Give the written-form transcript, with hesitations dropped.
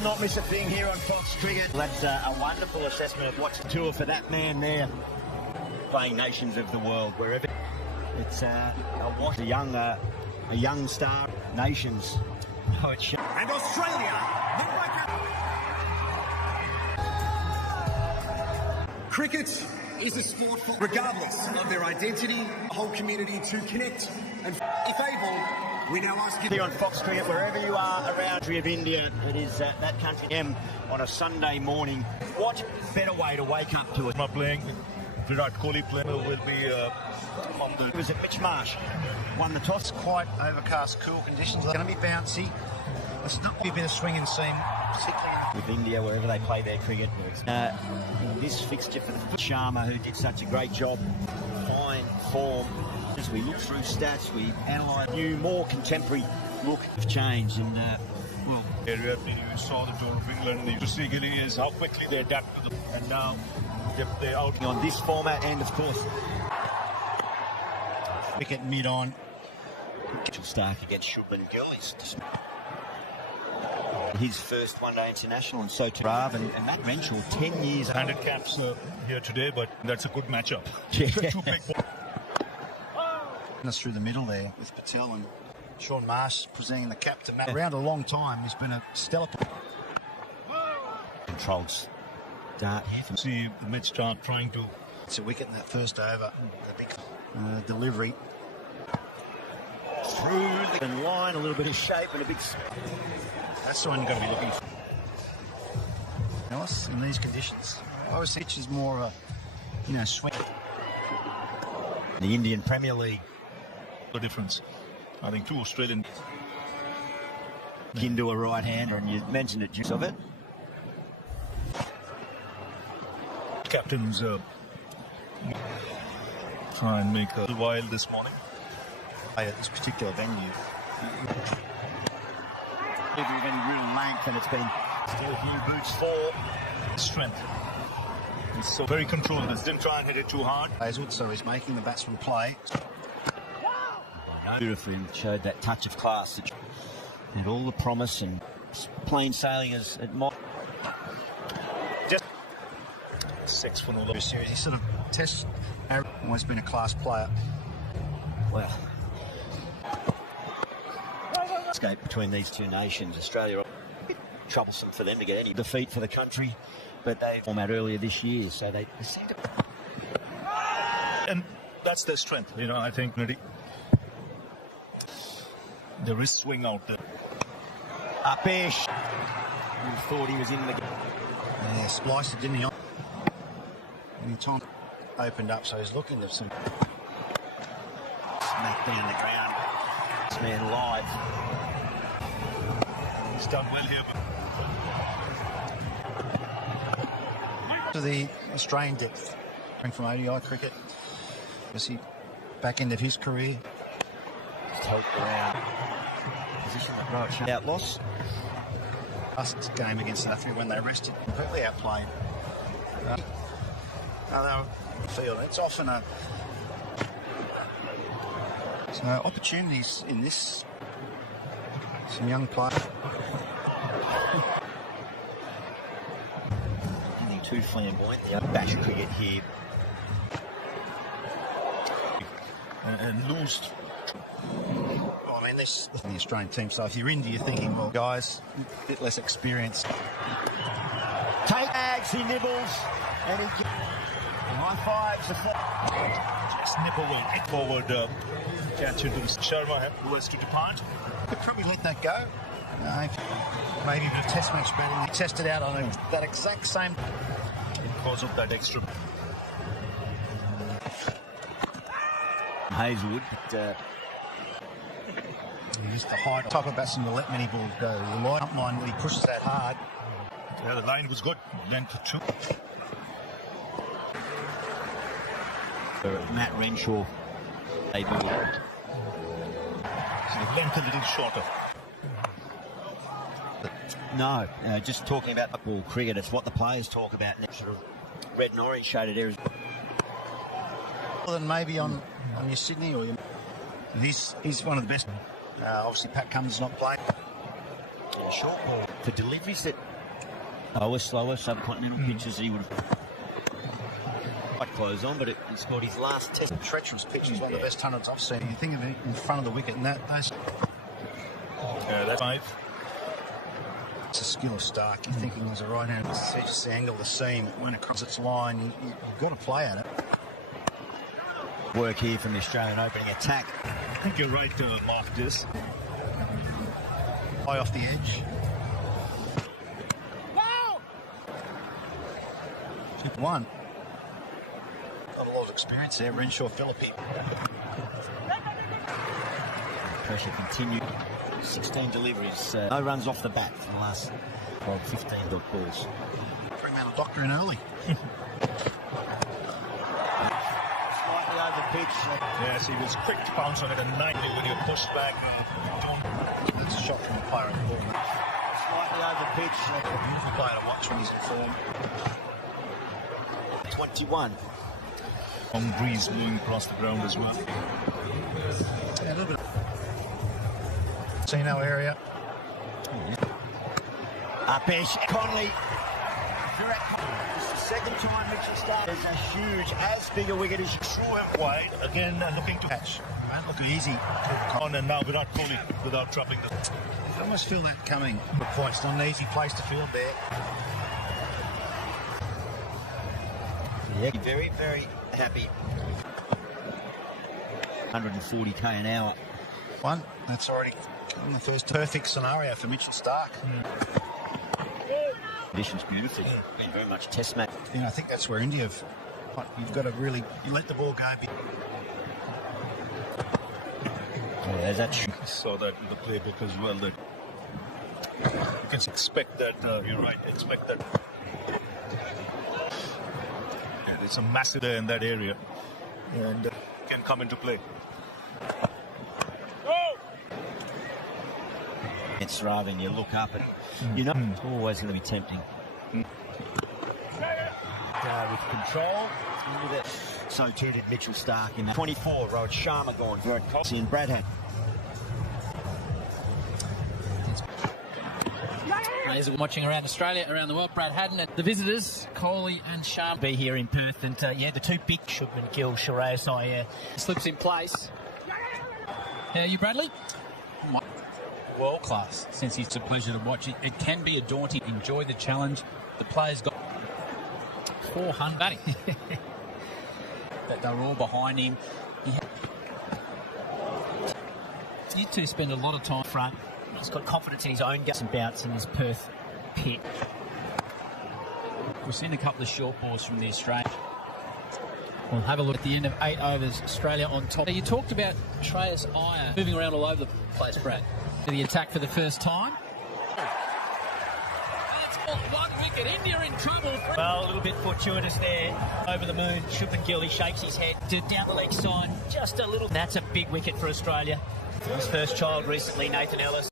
will not miss a thing here on Fox Cricket. That's a wonderful assessment of what's a tour for that man there. Playing nations of the world, wherever. It's a young star. Nations. Oh, it's and Australia. Cricket is a sport for, regardless of their identity, a whole community to connect. And if able, we now ask you... Here on Fox Cricket, wherever you are around the country of India, it is that country on a Sunday morning. What better way to wake up to it? Not playing. Virat Kohli player will be on the... It was at Mitch Marsh. Won the toss. Quite overcast, cool conditions. It's going to be bouncy. It's not going to be a swinging seam, particularly with India, wherever they play their cricket. This fixture for the Sharma, who did such a great job. Fine form. As we look through stats, we analyse new, more contemporary look of change. And, well... You saw the tour of England. You see is how quickly they adapt to them. And now they're out on this format, and of course... Wicket mid-on. Stark against Shubman Gill. His first one-day international, and so to Rav and Matt Renshaw, 10 years... Handed caps here today, but that's a good matchup. Yeah. Us through the middle there with Patel and Sean Marsh presenting the cap to Matt. Around a long time, he's been a stellar... Controlled start. See Mitch start trying to... It's a wicket in that first over. The big delivery. Through the line, a little bit of shape and a big... That's the one you've got to be looking for. Alice, in these conditions, I always think it's more of a, swing. The Indian Premier League. The difference. I think 2 Australian... Into a right-hander, and you mentioned it, juice of it. Captains try and make a while this morning. At this particular venue. Even real length, and it's been still Hugh Boots for strength. He's so very controlled. Didn't try and hit it too hard. So he's making the batsman play. Beautifully showed that touch of class. It had all the promise and plain sailing as it might. Just 6 for no series. He sort of tests. Always been a class player. Well. Escape between these two nations. Australia, a bit troublesome for them to get any defeat for the country, but they format earlier this year, so they seem to... And that's their strength, I think. There is swing out there. Upish. You thought he was in the... Yeah, spliced it, didn't he? And the time opened up, so he's looking at some... Smack down the ground. This man live. He's done well here. To the Australian depth from ODI cricket. Was he back end of his career? Just helped around. Position the right. Out loss. Last game against South Africa when they rested, completely outplayed. Field. It's often so opportunities in this. Some young players. Nothing too flamboyant. The bash cricket here. And lose. Well, I mean, this is the Australian team, so if you're India, you're thinking, well, guys, a bit less experience. Take bags, he nibbles, and he high fives. Just nip away. Hit forward. Catch into Sharma, who has to depart. Could probably let that go. Maybe a bit of test match batting. He tested out on that exact same. Because of that extra. Hazelwood. He used the high type of batsman to let many balls go. The line up line when he pushes that hard. Yeah, the line was good. Length to 2. Matt Renshaw. Length a little shorter. No, just talking about football cricket, it's what the players talk about. Sort of red and orange shaded areas. More than maybe on your Sydney or your... He's one of the best. Obviously, Pat Cummins not playing. Short ball for deliveries that slower subcontinental pitches. He would have quite close on, but he scored his last test. Treacherous pitch. He's one of the best hundreds I've seen. You think of it in front of the wicket, and those. Yeah, that's 5. It's a skill of Stark. You're thinking as a right hand, it's just the angle of the seam. It went across its line. You've got to play at it. Work here from the Australian opening attack. I think you're right to off this. High off the edge. Wow! One. Got a lot of experience there. Renshaw Philippe. Pressure continued. 16 deliveries. No runs off the bat for the last 15 dot balls. Fremantle doctor in early. Slightly over pitch. Yes, he was quick to bounce on it and 90 when you push back. That's a shot from the player at the ball. Slightly over pitch. A beautiful player to watch when he's in form. 21. Long breeze blowing across the ground as well. Yeah, a little bit of Casino area. Upish, Conley. It's the second time Mitchell Stark. There's a huge, as big a wicket as you Threw him wide, again looking to catch. Won't look easy. On and now without pulling, without dropping the... I almost feel that coming. Good point. It's not an easy place to field there. Yeah, very, very happy. 140k an hour. One, that's already in the first perfect scenario for Mitchell Stark. Conditions beautiful. Been very much test match. You know, I think that's where India have. You've got to really let the ball go. Yeah, that Saw that in the playbook as well. That you can expect that. You're right. Expect that. Yeah, there's a massive there in that area, and can come into play. It's rather than you look up and you know it's always going to be tempting. With control. So too did Mitchell Stark in that. 24, Rohit Sharma gone. Virat Kohli and Brad had. As we're watching around Australia, around the world, Brad Haddon at the visitors, Kohli and Sharma. Be here in Perth, and yeah, the two big Shubman Gill, Shreyas Iyer slips in place. How are you, Bradley? World class. Since it's a pleasure to watch it, it can be a daunting. Enjoy the challenge. The players got 400 batting. That they're all behind him. You two spend a lot of time front. He's got confidence in his own guts and bounce in his Perth pit. We've seen a couple of short balls from the Australians. We'll have a look at the end of 8 overs. Australia on top. Now, you talked about Shreyas Iyer moving around all over the place, Brad. To the attack for the first time. That's all 1 wicket. India in trouble. Well, a little bit fortuitous there. Over the moon. Shubman Gill, he shakes his head down the leg side. Just a little. That's a big wicket for Australia. His first child recently, Nathan Ellis.